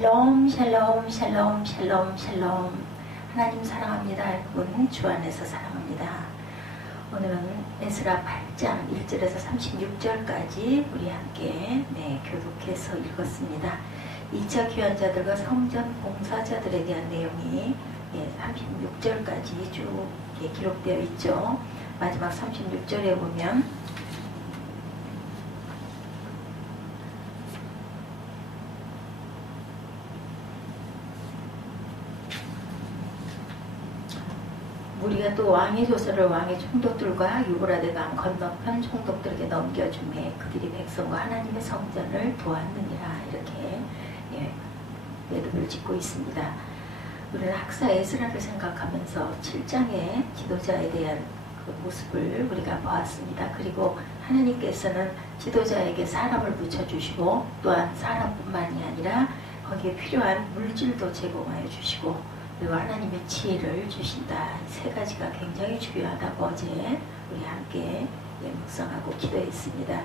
샬롬 샬롬 샬롬 샬롬 샬롬. 하나님 사랑합니다. 여러분 주 안에서 사랑합니다. 오늘은 에스라 8장 1절에서 36절까지 우리 함께 교독해서 읽었습니다. 2차 귀환자들과 성전 봉사자들에 대한 내용이 36절까지 쭉 기록되어 있죠. 마지막 36절에 보면 우리가 또 왕의 조서를 왕의 총독들과 유브라데강 건너편 총독들에게 넘겨주매 그들이 백성과 하나님의 성전을 도왔느니라. 이렇게 매듭을 짓고 있습니다. 우리는 학사 에스라를 생각하면서 7장의 지도자에 대한 그 모습을 우리가 보았습니다. 그리고 하나님께서는 지도자에게 사람을 붙여주시고 또한 사람뿐만이 아니라 거기에 필요한 물질도 제공하여 주시고 그리고 하나님의 지혜를 주신다. 세 가지가 굉장히 중요하다고 어제 우리 함께 묵상하고 기도했습니다.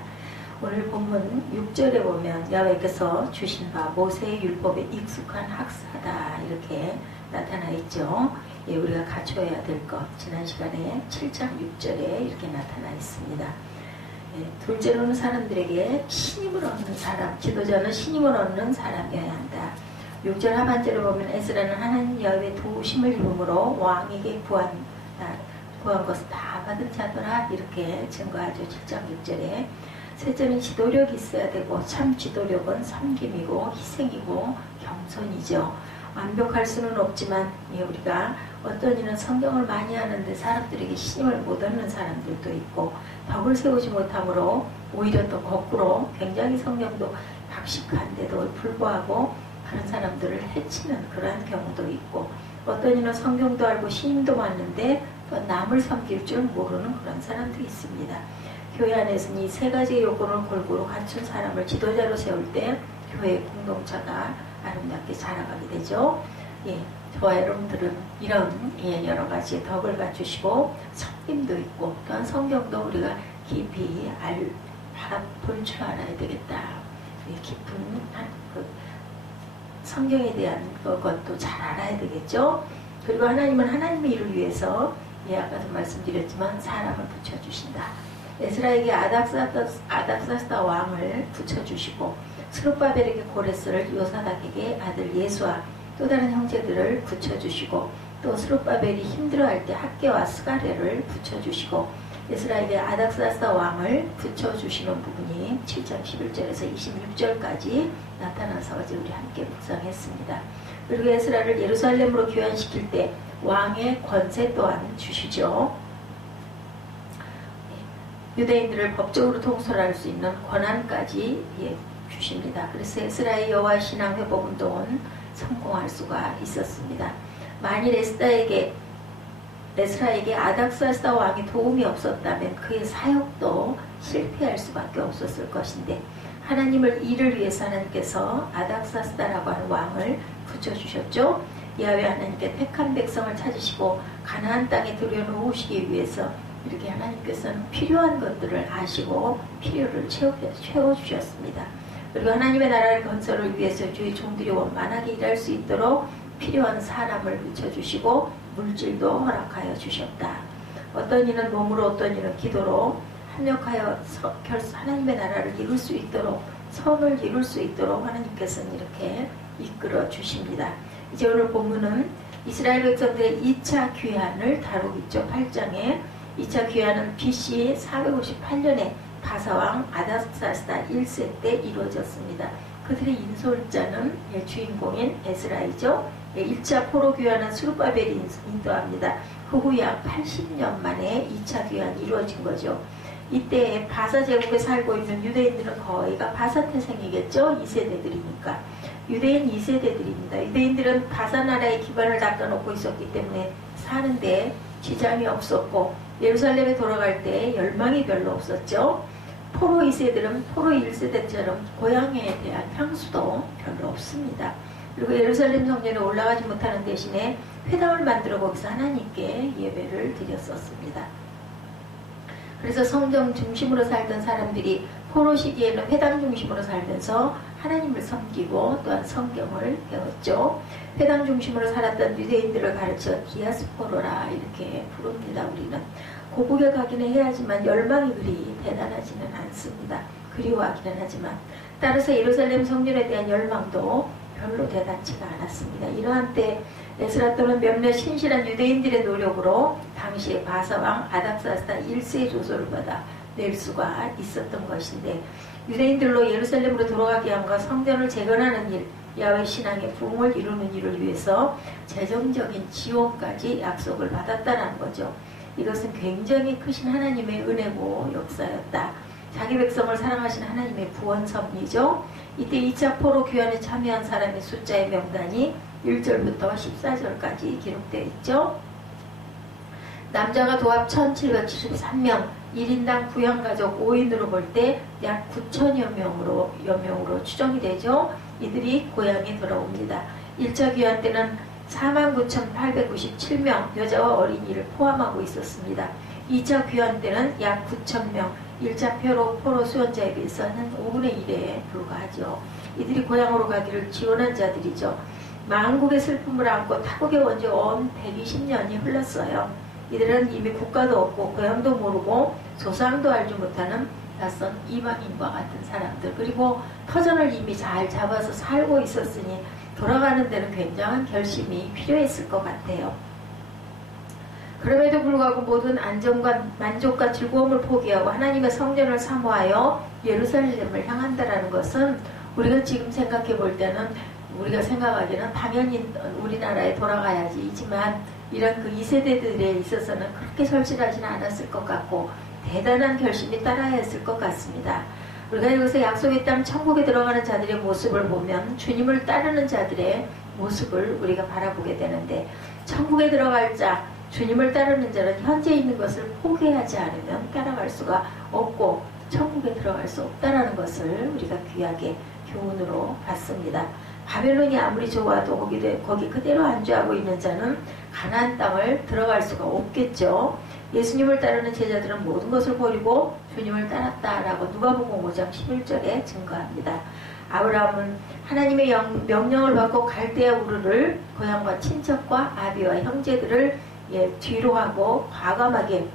오늘 본문 6절에 보면 야훼께서 주신 바 모세의 율법에 익숙한 학사다. 이렇게 나타나 있죠. 우리가 갖춰야 될 것. 지난 시간에 7장 6절에 이렇게 나타나 있습니다. 둘째로는 사람들에게 신임을 얻는 사람, 지도자는 신임을 얻는 사람이어야 한다. 6절 하반절을 보면 에스라는 하나님 여호와의 도우심을 입음으로 왕에게 구한 것을 다 받은 자더라. 이렇게 증거하죠. 7장 6절에. 셋째는 지도력이 있어야 되고 참 지도력은 섬김이고 희생이고 겸손이죠. 완벽할 수는 없지만 우리가 어떤 이는 성경을 많이 하는데 사람들에게 신임을 못 얻는 사람들도 있고 덕을 세우지 못함으로 오히려 또 거꾸로 굉장히 성경도 박식한데도 불구하고 다른 사람들을 해치는 그러한 경우도 있고 어떤 이는 성경도 알고 신임도 많은데 또 남을 섬길 줄 모르는 그런 사람도 있습니다. 교회 안에서는 이 세 가지 요건을 골고루 갖춘 사람을 지도자로 세울 때 교회 공동체가 아름답게 자라가게 되죠. 저와 여러분들은 이런 여러 가지 덕을 갖추시고 섬김도 있고 또한 성경도 우리가 깊이 볼 줄 알아야 되겠다. 깊은 성경에 대한 것도 잘 알아야 되겠죠. 그리고 하나님은 하나님의 일을 위해서 아까도 말씀드렸지만 사람을 붙여주신다. 에스라에게 아닥사스다 왕을 붙여주시고 스룹바벨에게 고레스를 요사닥에게 아들 예수와 또 다른 형제들을 붙여주시고 또 스룹바벨이 힘들어할 때 학개와 스가랴를 붙여주시고 에스라에게 아닥사스다 왕을 붙여주시는 부분이 7장 11절에서 26절까지 나타나서 어제 우리 함께 묵상했습니다. 그리고 에스라를 예루살렘으로 귀환시킬 때 왕의 권세 또한 주시죠. 유대인들을 법적으로 통솔할 수 있는 권한까지 주십니다. 그래서 에스라의 여호와 신앙 회복 운동은 성공할 수가 있었습니다. 만일 에스라에게 아닥사스다 왕이 도움이 없었다면 그의 사역도 실패할 수밖에 없었을 것인데 하나님을 일을 위해서 하나님께서 아닥사스다라고 하는 왕을 붙여주셨죠. 야훼 하나님께 택한 백성을 찾으시고 가나안 땅에 들여놓으시기 위해서 이렇게 하나님께서는 필요한 것들을 아시고 필요를 채워주셨습니다. 그리고 하나님의 나라를 건설을 위해서 주의 종들이 원만하게 일할 수 있도록 필요한 사람을 붙여주시고 물질도 허락하여 주셨다. 어떤 이는 몸으로 어떤 이는 기도로 합력하여 하나님의 나라를 이룰 수 있도록 선을 이룰 수 있도록 하나님께서는 이렇게 이끌어 주십니다. 이제 오늘 본문은 이스라엘 백성들의 2차 귀환을 다루고 있죠. 8장에 2차 귀환은 BC 458년에 바사왕 아닥사스다 1세 때 이루어졌습니다. 그들의 인솔자는 주인공인 에스라이죠. 1차 포로 귀환은 스룹바벨이 인도합니다. 그 후 약 80년 만에 2차 귀환이 이루어진 거죠. 이때 바사 제국에 살고 있는 유대인들은 거의가 바사 태생이겠죠. 2세대들이니까. 유대인 2세대들입니다. 유대인들은 바사 나라의 기반을 닦아놓고 있었기 때문에 사는데 지장이 없었고 예루살렘에 돌아갈 때 열망이 별로 없었죠. 포로 2세들은 포로 1세대처럼 고향에 대한 향수도 별로 없습니다. 그리고 예루살렘 성전에 올라가지 못하는 대신에 회당을 만들어 거기서 하나님께 예배를 드렸었습니다. 그래서 성전 중심으로 살던 사람들이 포로 시기에는 회당 중심으로 살면서 하나님을 섬기고 또한 성경을 배웠죠. 회당 중심으로 살았던 유대인들을 가르쳐 디아스포로라 이렇게 부릅니다. 우리는 고국에 가기는 해야지만 열망이 그리 대단하지는 않습니다. 그리워하기는 하지만 따라서 예루살렘 성전에 대한 열망도 별로 대단치가 않았습니다. 이러한 때 에스라 또는 몇몇 신실한 유대인들의 노력으로 당시에 바사왕 아닥사스다 1세의 조서를 받아 낼 수가 있었던 것인데, 유대인들로 예루살렘으로 돌아가게 함과 성전을 재건하는 일, 야훼 신앙의 부흥을 이루는 일을 위해서 재정적인 지원까지 약속을 받았다는 거죠. 이것은 굉장히 크신 하나님의 은혜고 역사였다. 자기 백성을 사랑하신 하나님의 구원섭리죠. 이때 2차 포로 귀환에 참여한 사람의 숫자의 명단이 1절부터 14절까지 기록되어 있죠. 남자가 도합 1773명, 1인당 부양가족 5인으로 볼 때 약 9천여 명으로 추정이 되죠. 이들이 고향에 돌아옵니다. 1차 귀환 때는 49,897명, 여자와 어린이를 포함하고 있었습니다. 2차 귀환 때는 약 9,000명, 1차 포로 수원자에 비해서는 5분의 1에 불과하죠. 이들이 고향으로 가기를 지원한 자들이죠. 만국의 슬픔을 안고 타국에 온 지 120년이 흘렀어요. 이들은 이미 국가도 없고 고향도 모르고 조상도 알지 못하는 낯선 이방인과 같은 사람들, 그리고 터전을 이미 잘 잡아서 살고 있었으니 돌아가는 데는 굉장한 결심이 필요했을 것 같아요. 그럼에도 불구하고 모든 안정과 만족과 즐거움을 포기하고 하나님의 성전을 사모하여 예루살렘을 향한다라는 것은 우리가 지금 생각해 볼 때는, 우리가 생각하기에는 당연히 우리나라에 돌아가야지이지만 이런 그 2세대들에 있어서는 그렇게 절실하지는 않았을 것 같고 대단한 결심이 따라야 했을 것 같습니다. 우리가 여기서 약속의 땅 천국에 들어가는 자들의 모습을 보면 주님을 따르는 자들의 모습을 우리가 바라보게 되는데, 천국에 들어갈 자, 주님을 따르는 자는 현재 있는 것을 포기하지 않으면 따라갈 수가 없고 천국에 들어갈 수 없다는 것을 우리가 귀하게 교훈으로 봤습니다. 바벨론이 아무리 좋아도 거기 그대로 안주하고 있는 자는 가나안 땅을 들어갈 수가 없겠죠. 예수님을 따르는 제자들은 모든 것을 버리고 주님을 따랐다라고 누가복음 5장 11절에 증거합니다. 아브라함은 하나님의 명령을 받고 갈대아 우르를 고향과 친척과 아비와 형제들을 뒤로 하고 과감하게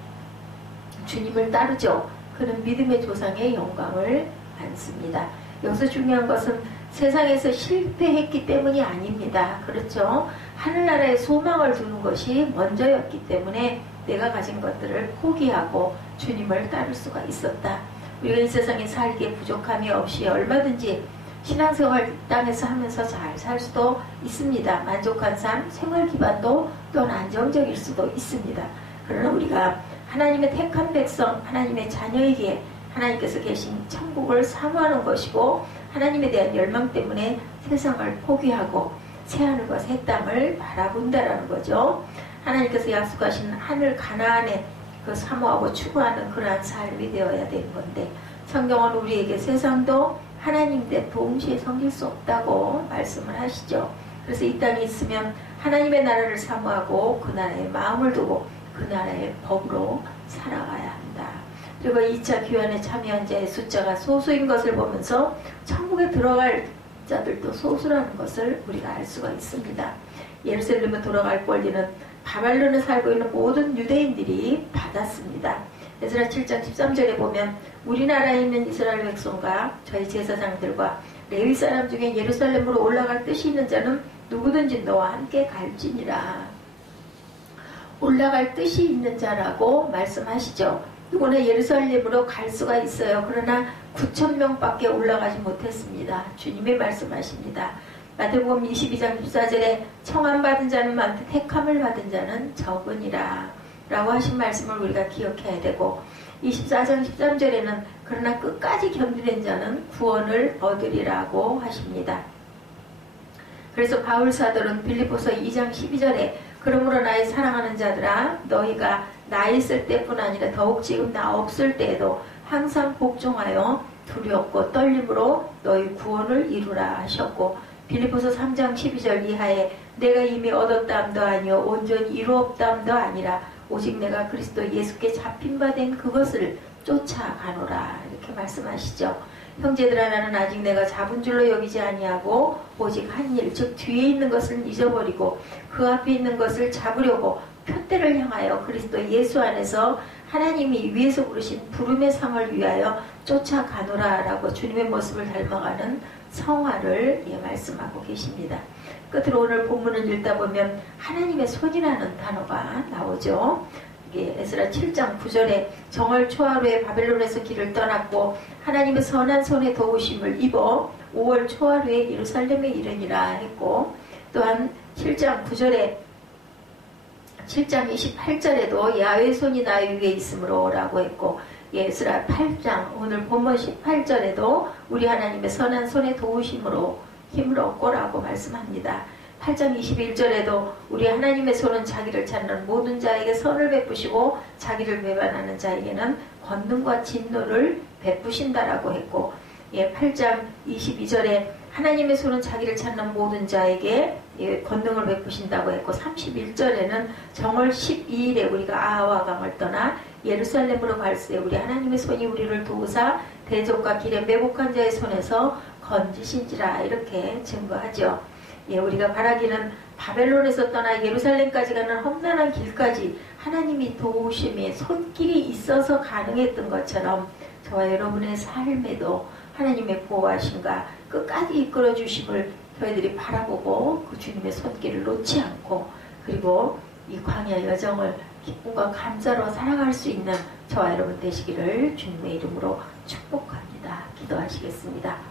주님을 따르죠. 그는 믿음의 조상의 영광을 받습니다. 여기서 중요한 것은 세상에서 실패했기 때문이 아닙니다. 그렇죠? 하늘나라에 소망을 두는 것이 먼저였기 때문에 내가 가진 것들을 포기하고 주님을 따를 수가 있었다. 우리가 이 세상에 살기에 부족함이 없이 얼마든지 신앙생활 땅에서 하면서 잘 살 수도 있습니다. 만족한 삶, 생활 기반도 또한 안정적일 수도 있습니다. 그러나 우리가 하나님의 택한 백성, 하나님의 자녀에게 하나님께서 계신 천국을 사모하는 것이고, 하나님에 대한 열망 때문에 세상을 포기하고 새하늘과 새 땅을 바라본다라는 거죠. 하나님께서 약속하신 하늘 가나안에 그 사모하고 추구하는 그러한 삶이 되어야 되는 건데, 성경은 우리에게 세상도 하나님께 동시에 섬길 수 없다고 말씀을 하시죠. 그래서 이 땅에 있으면 하나님의 나라를 사모하고 그 나라에 마음을 두고 그 나라의 법으로 살아가야 한다. 그리고 2차 귀환에 참여한 자의 숫자가 소수인 것을 보면서 천국에 들어갈 자들도 소수라는 것을 우리가 알 수가 있습니다. 예루살렘에 돌아갈 권리는 바벨론에 살고 있는 모든 유대인들이 받았습니다. 에스라 7장 13절에 보면 우리나라에 있는 이스라엘 백성과 저희 제사장들과 레위 사람 중에 예루살렘으로 올라갈 뜻이 있는 자는 누구든지 너와 함께 갈지니라. 올라갈 뜻이 있는 자라고 말씀하시죠. 누구나 예루살렘으로 갈 수가 있어요. 그러나 9,000명밖에 올라가지 못했습니다. 주님이 말씀하십니다. 마태복음 22장 14절에 청함받은 자는 많되 택함을 받은 자는 적으니라 라고 하신 말씀을 우리가 기억해야 되고, 24장 13절에는 그러나 끝까지 견디는 자는 구원을 얻으리라고 하십니다. 그래서 바울 사도는 빌립보서 2장 12절에 그러므로 나의 사랑하는 자들아, 너희가 나 있을 때뿐 아니라 더욱 지금 나 없을 때에도 항상 복종하여 두렵고 떨림으로 너희 구원을 이루라 하셨고, 빌립보서 3장 12절 이하에 내가 이미 얻었다함도 아니요 온전히 이루었다함도 아니라 오직 내가 그리스도 예수께 잡힌 바 된 그것을 쫓아가노라 이렇게 말씀하시죠. 형제들아 나는 아직 내가 잡은 줄로 여기지 아니하고 오직 한 일 즉 뒤에 있는 것을 잊어버리고 그 앞에 있는 것을 잡으려고 표대를 향하여 그리스도 예수 안에서 하나님이 위에서 부르신 부름의 상을 위하여 쫓아가노라 라고 주님의 모습을 닮아가는 성화를 말씀하고 계십니다. 끝으로 오늘 본문을 읽다 보면 하나님의 손이라는 단어가 나오죠. 에스라 7장 9절에 정월 초하루에 바벨론에서 길을 떠났고 하나님의 선한 손에 도우심을 입어 5월 초하루에 예루살렘에 이르니라 했고, 또한 7장 9절에 7장 28절에도 야훼 손이 나 위에 있으므로 라고 했고, 에스라 8장 오늘 본문 18절에도 우리 하나님의 선한 손에 도우심으로 힘을 얻고 라고 말씀합니다. 8장 21절에도 우리 하나님의 손은 자기를 찾는 모든 자에게 선을 베푸시고 자기를 배반하는 자에게는 권능과 진노를 베푸신다라고 했고, 8장 22절에 하나님의 손은 자기를 찾는 모든 자에게 권능을 베푸신다고 했고, 31절에는 정월 12일에 우리가 아하와 강을 떠나 예루살렘으로 갈새 우리 하나님의 손이 우리를 도우사 대적과 길에 매복한 자의 손에서 건지신지라 이렇게 증거하죠. 우리가 바라기는 바벨론에서 떠나 예루살렘까지 가는 험난한 길까지 하나님이 도우심의 손길이 있어서 가능했던 것처럼 저와 여러분의 삶에도 하나님의 보호하심과 끝까지 이끌어 주심을 저희들이 바라보고 그 주님의 손길을 놓지 않고, 그리고 이 광야 여정을 기쁨과 감사로 살아갈 수 있는 저와 여러분 되시기를 주님의 이름으로 축복합니다. 기도하시겠습니다.